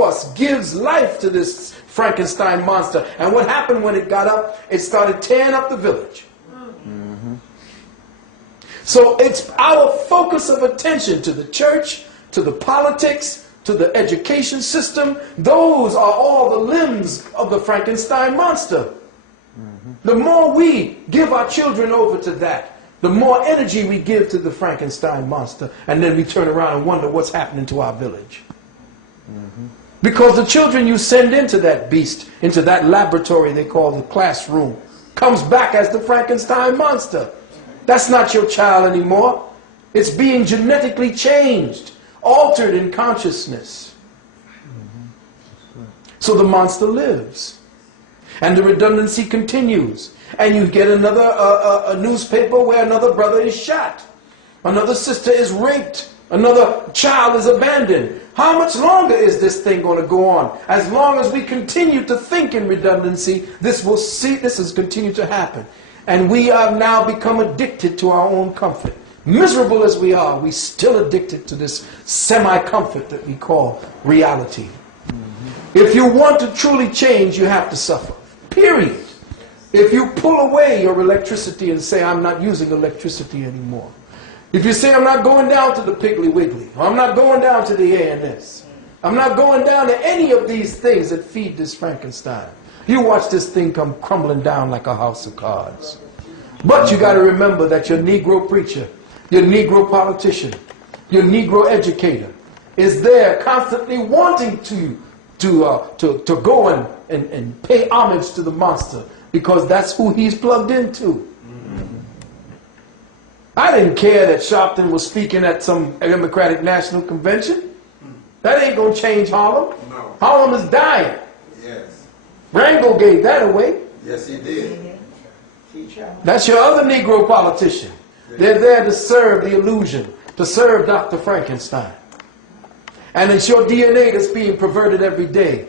force gives life to this Frankenstein monster. And what happened when it got up? It started tearing up the village. So it's our focus of attention to the church, to the politics, to the education system. Those are all the limbs of the Frankenstein monster. The more we give our children over to that, the more energy we give to the Frankenstein monster, and then we turn around and wonder what's happening to our village. Because the children you send into that beast, into that laboratory they call the classroom, comes back as the Frankenstein monster. That's not your child anymore. It's being genetically changed, altered in consciousness. So the monster lives. And the redundancy continues. And you get another a newspaper where another brother is shot. Another sister is raped. Another child is abandoned. How much longer is this thing going to go on? As long as we continue to think in redundancy, this has continued to happen. And we have now become addicted to our own comfort. Miserable as we are, we're still addicted to this semi-comfort that we call reality. If you want to truly change, you have to suffer. Period. If you pull away your electricity and say, I'm not using electricity anymore. If you say, I'm not going down to the Piggly Wiggly, or I'm not going down to the A&S, I'm not going down to any of these things that feed this Frankenstein. You watch this thing come crumbling down like a house of cards. But you got to remember that your Negro preacher, your Negro politician, your Negro educator is there constantly wanting to go and pay homage to the monster, because that's who he's plugged into. I didn't care that Sharpton was speaking at some Democratic National Convention. That ain't going to change Harlem. No. Harlem is dying. Yes. Rango gave that away. Yes, he did. That's your other Negro politician. They're there to serve the illusion, to serve Dr. Frankenstein. And it's your DNA that's being perverted every day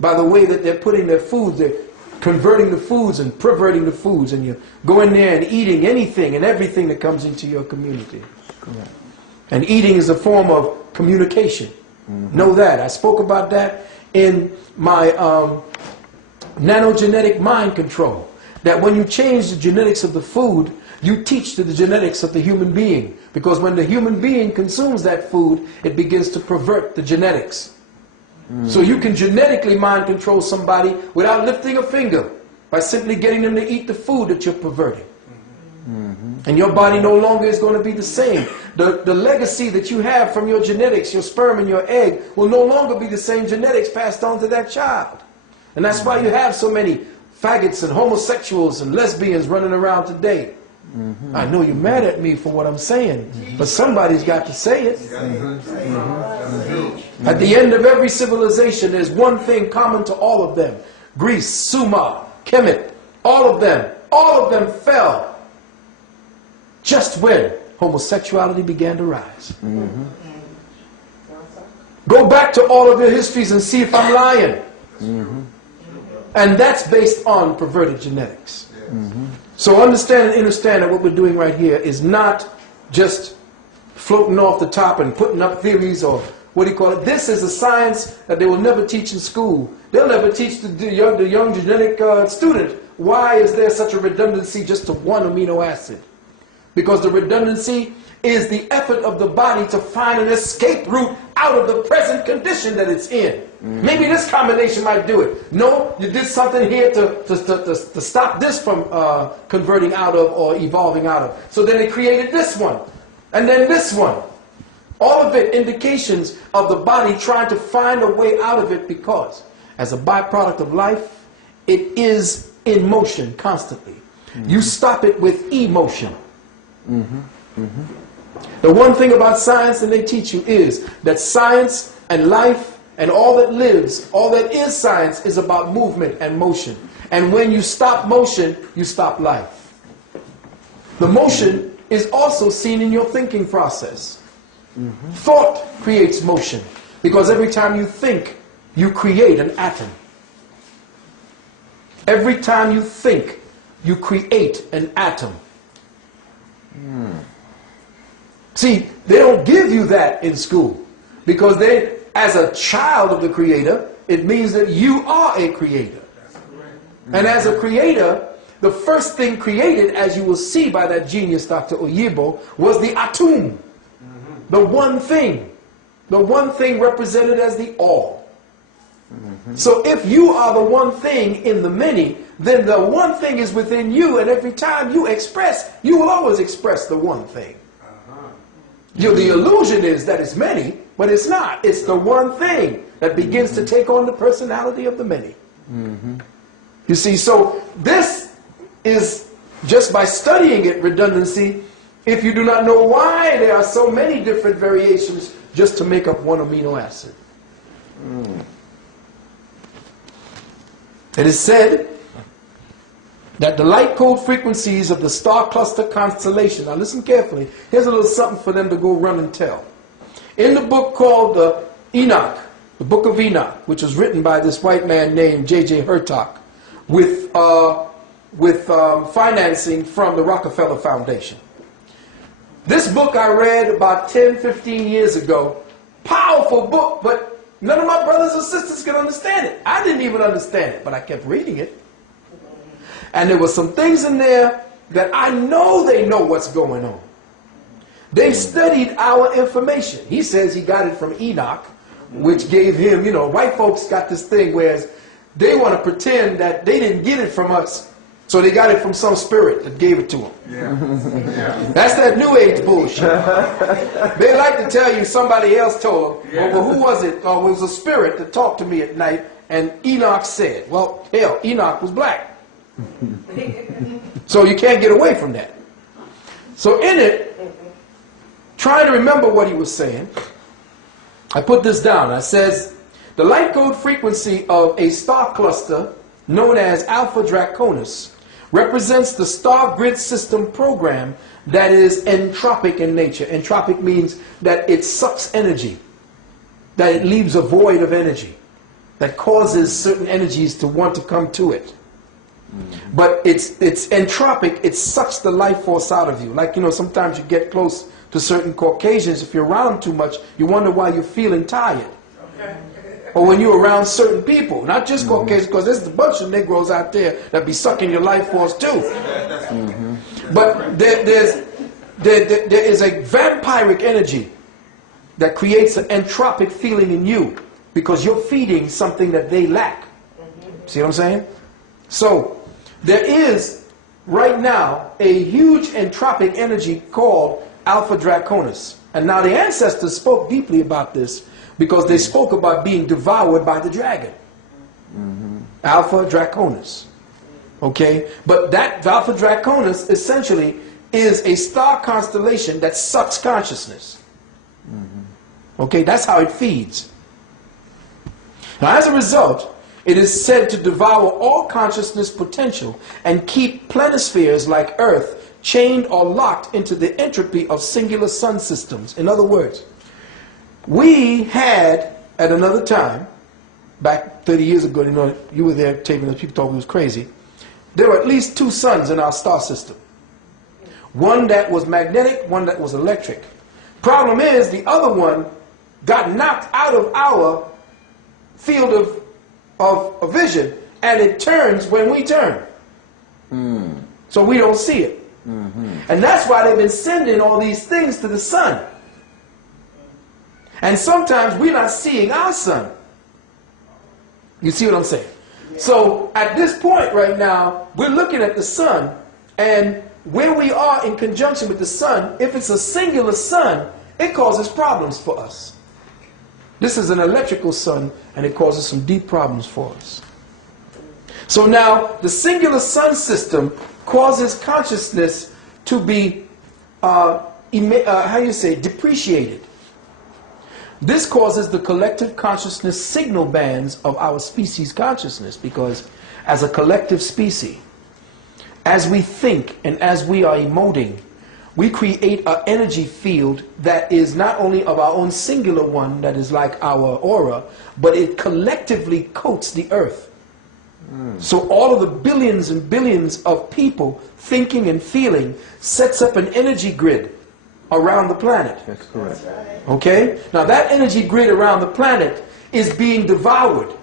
by the way that they're putting their foods. They're converting the foods and perverting the foods, and you go in there and eating anything and everything that comes into your community. Correct. And eating is a form of communication. Know that. I spoke about that in my nanogenetic mind control. That when you change the genetics of the food, you teach the genetics of the human being. Because when the human being consumes that food, it begins to pervert the genetics. So you can genetically mind control somebody without lifting a finger, by simply getting them to eat the food that you're perverting. And your body no longer is going to be the same. The legacy that you have from your genetics, your sperm and your egg, will no longer be the same genetics passed on to that child. And that's why you have so many faggots and homosexuals and lesbians running around today. I know you're mad at me for what I'm saying, but somebody's got to say it. At the end of every civilization, there's one thing common to all of them. Greece, Sumer, Kemet, all of them fell just when homosexuality began to rise. Go back to all of your histories and see if I'm lying. And that's based on perverted genetics. So understand and understand that what we're doing right here is not just floating off the top and putting up theories, or what do you call it? This is a science that they will never teach in school. They'll never teach the young genetic student, why is there such a redundancy just to one amino acid? Because the redundancy is the effort of the body to find an escape route out of the present condition that it's in. Maybe this combination might do it. No, you did something here to stop this from converting out of or evolving out of. So then they created this one, and then this one. All of it indications of the body trying to find a way out of it, because as a byproduct of life, it is in motion constantly. You stop it with emotion. The one thing about science that they teach you is that science and life and all that lives, all that is science, is about movement and motion. And when you stop motion, you stop life. The motion is also seen in your thinking process. Thought creates motion, because every time you think, you create an atom. Every time you think, you create an atom. See, they don't give you that in school, because as a child of the Creator, it means that you are a creator. And as a creator, the first thing created, as you will see by that genius, Dr. Oyibo, was the atum. The one thing. The one thing represented as the all. So if you are the one thing in the many, then the one thing is within you, and every time you express, you will always express the one thing. The illusion is that it's many, but it's not. It's the one thing that begins to take on the personality of the many. You see, so this is, just by studying it, redundancy, if you do not know why there are so many different variations just to make up one amino acid. It is said that the light code frequencies of the star cluster constellation, now listen carefully, here's a little something for them to go run and tell. In the book called Enoch, the Book of Enoch, which was written by this white man named J.J. Hurtak, with financing from the Rockefeller Foundation. This book I read about 10, 15 years ago. Powerful book, but none of my brothers and sisters could understand it. I didn't even understand it, but I kept reading it. And there were some things in there that I know they know what's going on. They've studied our information. He says he got it from Enoch, which gave him, white folks got this thing where they want to pretend that they didn't get it from us, so they got it from some spirit that gave it to them. That's that New Age bullshit. They like to tell you somebody else told them, well, who was it? Oh, it was a spirit that talked to me at night, and Enoch said. Well, hell, Enoch was black. So you can't get away from that. So in it, trying to remember what he was saying, I put this down. I says, the light code frequency of a star cluster known as Alpha Draconis represents the star grid system program that is entropic in nature. Entropic means that it sucks energy, that it leaves a void of energy, that causes certain energies to want to come to it. But it's entropic, it sucks the life force out of you. Like, sometimes you get close to certain Caucasians, if you're around too much, you wonder why you're feeling tired. Or when you're around certain people, not just Caucasians, because there's a bunch of Negroes out there that be sucking your life force too. But there is a vampiric energy that creates an entropic feeling in you because you're feeding something that they lack. See what I'm saying? So there is right now a huge entropic energy called Alpha Draconis. And now the ancestors spoke deeply about this because they spoke about being devoured by the dragon. Alpha Draconis. Okay? But that Alpha Draconis essentially is a star constellation that sucks consciousness. Okay? That's how it feeds. Now as a result, it is said to devour all consciousness potential and keep planispheres like Earth chained or locked into the entropy of singular sun systems. In other words, we had, at another time, back 30 years ago, you were there taping this, people thought we was crazy, there were at least two suns in our star system. One that was magnetic, one that was electric. Problem is, the other one got knocked out of our field of vision, and it turns when we turn. So we don't see it. And that's why they've been sending all these things to the sun. And sometimes we're not seeing our sun. You see what I'm saying? So at this point right now, we're looking at the sun, and where we are in conjunction with the sun, if it's a singular sun, it causes problems for us. This is an electrical sun, and it causes some deep problems for us. So now, the singular sun system causes consciousness to be, depreciated. This causes the collective consciousness signal bands of our species consciousness, because as a collective species, as we think and as we are emoting, we create an energy field that is not only of our own singular one, that is like our aura, but it collectively coats the earth. So all of the billions and billions of people thinking and feeling sets up an energy grid around the planet. That's correct. Okay? Now that energy grid around the planet is being devoured